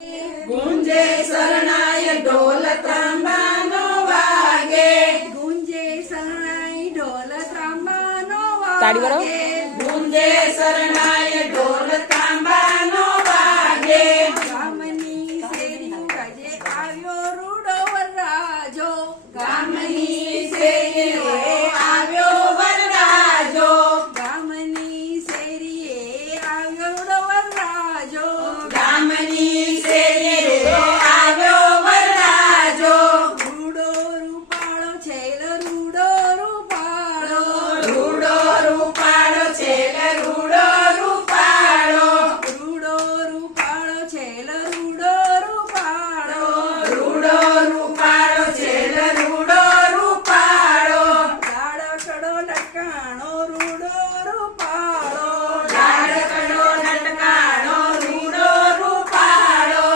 ગુંજે શરણાય ઢોલ ત્રાંબાનો વાગે, ગુંજે શરણાઈ ઢોલ ત્રાંબાનો તાળી વાળો. વાગે, ગુંજે શરણાય ઢોલ ત્રાંબાનો વાગે, ગામની શેરી ગાજે આવ્યો રૂડો વરરાજો, ગામની શેરીએ આવ્યો વરરાજો, ગામની શેરીએ આવ્યો રૂડો વરરાજો, ગામની શેરીએ આવ્યો વરરાજો, રૂડો રૂપાળો છેલ રૂડો રૂપાળો, રૂડો રૂપાળો છેલ રૂડો રૂપાળો, રૂડો રૂપાળો છેલ રૂડો રૂપાળો, રૂડો રૂપાળો છેલ રૂડો રૂપાળો, લાડકડો લટકાણો રૂડો રૂપાળો, લાડકડો લટકાણો રૂડો રૂપાળો,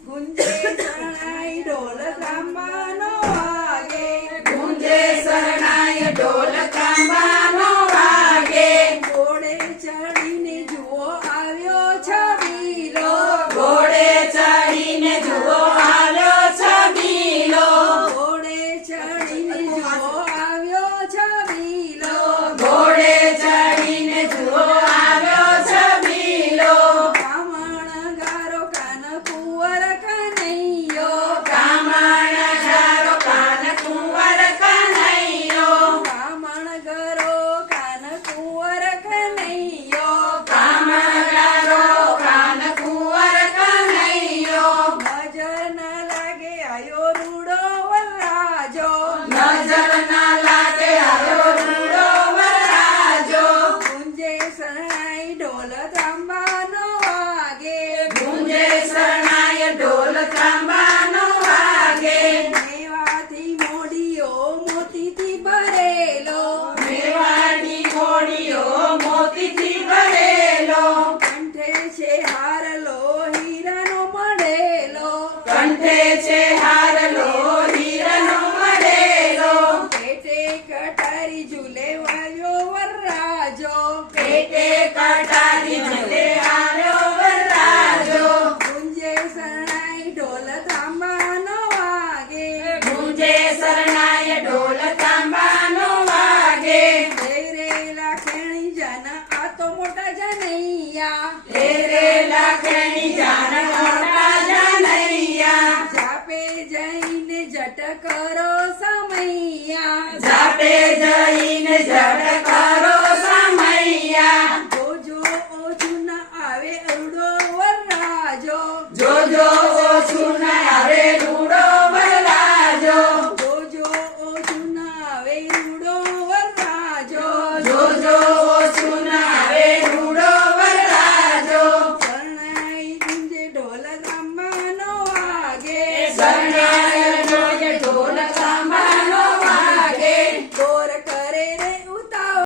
ગુંજે શરણાઈ ઢોલ ત્રાંબાનો વાગે, ગુંજે શરણાય ઢોલ ત્રાંબાનો વાગે, ઘોડે ચડીને જુઓ આવ્યો છબીલો, ઘોડે ચડીને જુઓ આવ્યો છબીલો, ઘોડે ચડીને જુઓ આવ્યો છબીલો, ઘોડે ચડીને જુઓ આવ્યો છબીલો, કામણ ગારો કાન કુંવર કનૈયો, કામણ ગારો કાન કુંવર કનૈયો, કામણ ગારો કાન કુંવર કનૈયો, કામણ ગારો કાન કુંવર કનૈયો, નજર ન લાગે આયો રૂડો વરરાજો, નજર ના લાગે આવ્યો રૂડો વરરાજો, ગુંજે શરણાઈ ઢોલ ત્રાંબાનો વાગે, ગુંજે શરણાય ઢોલ ત્રાંબાનો વાગે, મેવાથી મોઢીઓ મોતીથી ભરેલો, મેવાડી ઘોડીઓ મોતીથી ભરેલો, કંઠે છે હારલો હીરાનો મળેલો, કંઠે છે હારલો હીરાનો મળેલો, પેટે કટારી ઝૂલે વાયો વરરાજો, પેટે કટારી ઝૂલે આવ્યો વરરાજો, ગુંજે શરણાઈ ઢોલ ત્રાંબાનો વાગે, ગુંજે શરણાય ઢોલ ત્રાંબાનો વાગે, રે લાખણી જન આ તો મોટા જનૈયા, રે રે લાખણી જાન મોટા જનૈયા, જાપે જઈને જટ કરો સમૈયા, જાપે જઈને જડ કરો સમૈયા, જોજો ઓછું ન આવે રૂડો વરરાજો, જોજો ઓછું ન આવે રૂડો વરરાજો, જોજો ઓછું ન આવે રૂડો વરરાજો, જોજો ઓછું ન આવે રૂડો વરરાજો, શરણાઈ ગુંજે ઢોલ ત્રાંબાનો વાગે, શરણાય